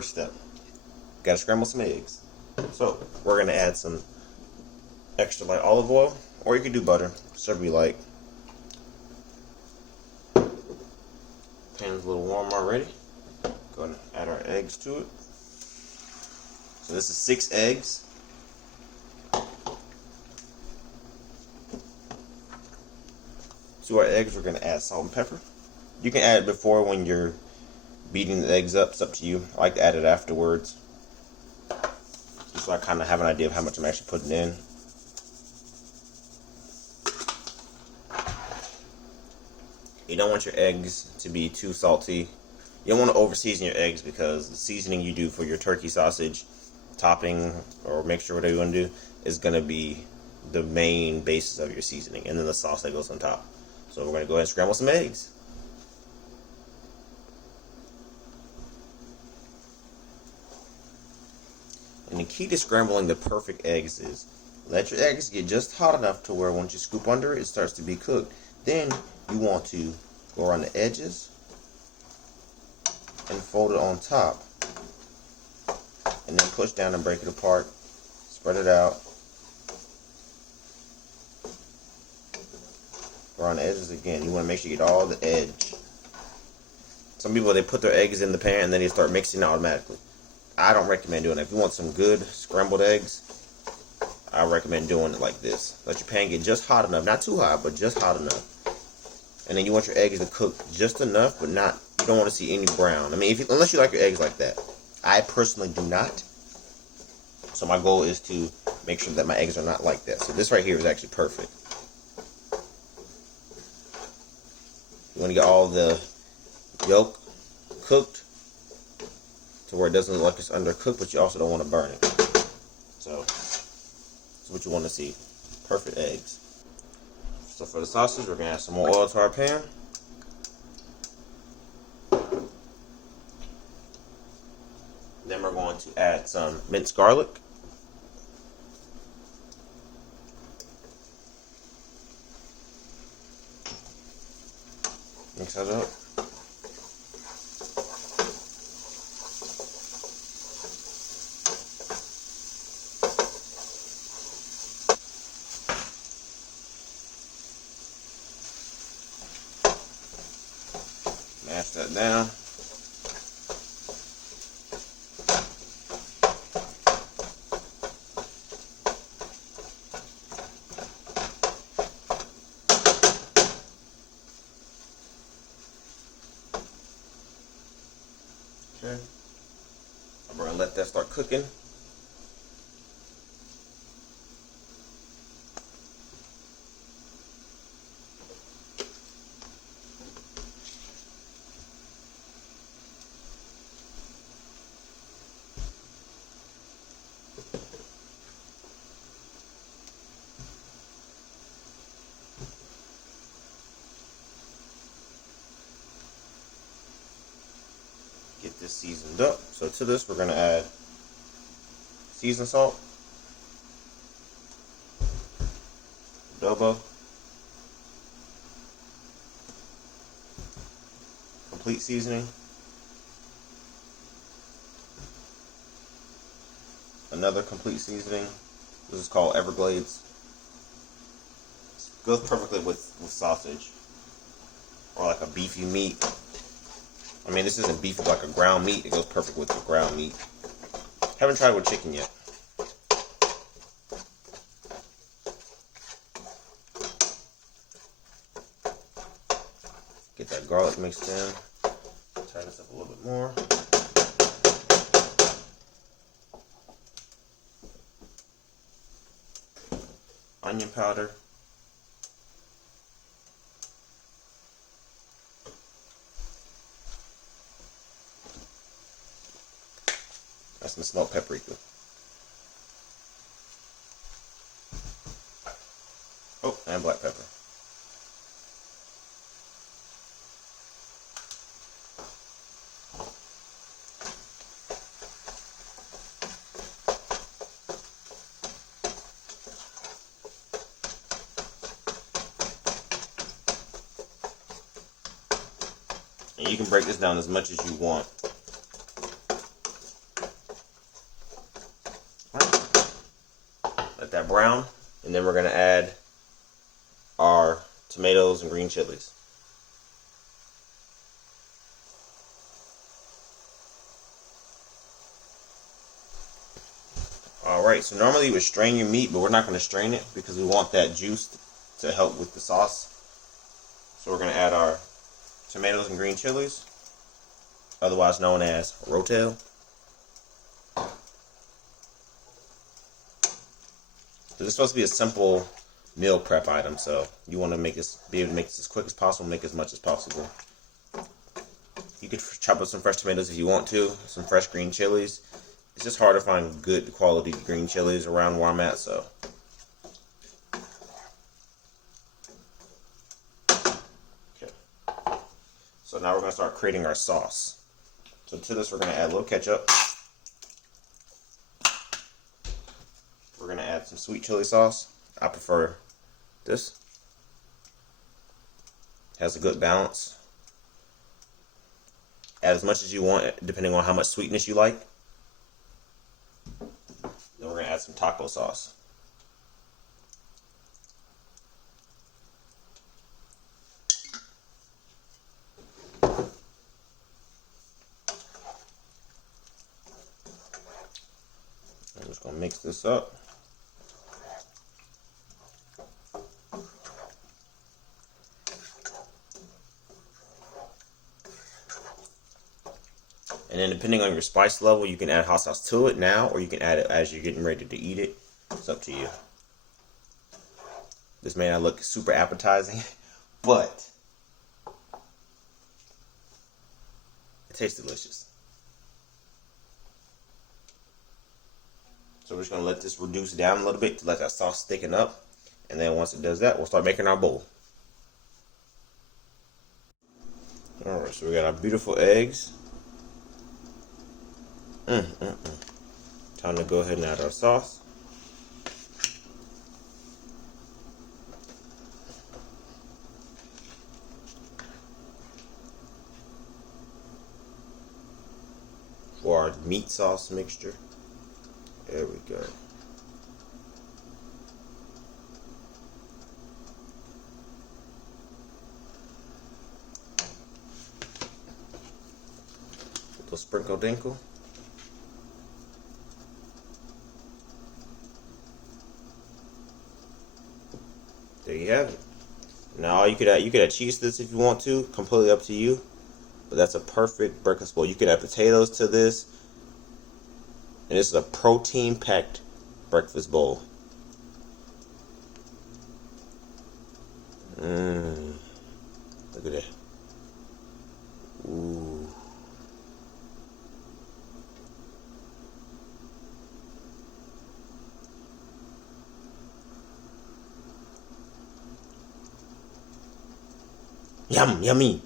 first step. Gotta scramble some eggs. So we're gonna add some extra light olive oil, or you could do butter, whichever you like. Pan's a little warm already. Go ahead and add our eggs to it. So this is 6 eggs. To our eggs, we're going to add salt and pepper. You can add it before when you're beating the eggs up. It's up to you. I like to add it afterwards, just so I kind of have an idea of how much I'm actually putting in. You don't want your eggs to be too salty. You don't want to over season your eggs, because the seasoning you do for your turkey sausage topping or mixture, whatever you want to do, is going to be the main basis of your seasoning, and then the sauce that goes on top. So we're going to go ahead and scramble some eggs. And the key to scrambling the perfect eggs is let your eggs get just hot enough to where once you scoop under it, it starts to be cooked. Then you want to go around the edges and fold it on top, and then push down and break it apart. Spread it out. Around the edges again. You want to make sure you get all the edge. Some people, they put their eggs in the pan and then they start mixing automatically. I don't recommend doing that. If you want some good scrambled eggs, I recommend doing it like this. Let your pan get just hot enough. Not too hot, but just hot enough. And then you want your eggs to cook just enough, but not, you don't want to see any brown. I mean, unless you like your eggs like that. I personally do not. So my goal is to make sure that my eggs are not like that. So this right here is actually perfect. You want to get all the yolk cooked to where it doesn't look like it's undercooked, but you also don't want to burn it. So that's what you want to see. Perfect eggs. So for the sausage, we're going to add some more oil to our pan. Then we're going to add some minced garlic. Mix that up. Mash that down. Okay. I'm going to let that start cooking. Get this seasoned up. So to this, we're going to add seasoned salt, adobo, complete seasoning, another complete seasoning. This is called Everglades. It goes perfectly with sausage or like a beefy meat. I mean, this isn't beef, it's like a ground meat. It goes perfect with the ground meat. Haven't tried with chicken yet. Get that garlic mixed in. Turn this up a little bit more. Onion powder. That's some smoked paprika. Oh, and black pepper. And you can break this down as much as you want. brown, and then we're going to add our tomatoes and green chilies. Alright, so normally you would strain your meat, but we're not going to strain it because we want that juice to help with the sauce. So we're going to add our tomatoes and green chilies, otherwise known as Rotel. So this is supposed to be a simple meal prep item, so you want to be able to make this as quick as possible, make as much as possible. You could chop up some fresh tomatoes if you want to, some fresh green chilies. It's just hard to find good quality green chilies around where I'm at, so. Okay. So now we're going to start creating our sauce. So to this we're going to add a little ketchup. We're going to add some sweet chili sauce. I prefer this. Has a good balance. Add as much as you want depending on how much sweetness you like. Then we're going to add some taco sauce. I'm just going to mix this up. And then depending on your spice level, you can add hot sauce to it now, or you can add it as you're getting ready to eat it. It's up to you. This may not look super appetizing, but it tastes delicious. So we're just going to let this reduce down a little bit to let that sauce thicken up. And then once it does that, we'll start making our bowl. Alright, so we got our beautiful eggs. Time to go ahead and add our sauce. For our meat sauce mixture. There we go. A little sprinkle dinkle. There you have it. Now you could add cheese to this if you want to, completely up to you. But that's a perfect breakfast bowl. You could add potatoes to this. And this is a protein-packed breakfast bowl. Look at that. Ooh. Yum, yummy.